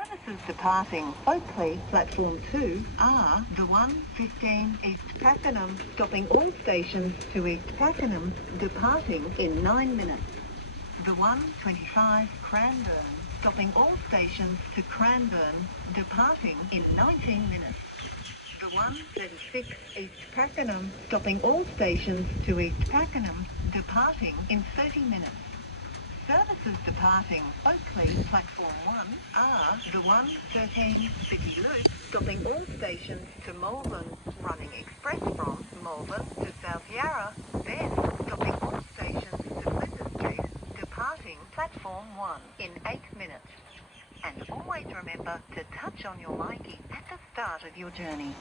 Services departing Oakleigh Platform 2 are the 1:15 East Pakenham, stopping all stations to East Pakenham, departing in 9 minutes. The 1:25 Cranbourne, stopping all stations to Cranbourne, departing in 19 minutes. The 1:36 East Pakenham, stopping all stations to East Pakenham, departing in 30 minutes. Services departing Oakleigh Platform 1 are the 1:13 City Loop, stopping all stations to Malvern, running express from Malvern to South Yarra, then stopping all stations to Flinders Street, departing Platform 1 in 8 minutes. And always remember to touch on your myki at the start of your journey.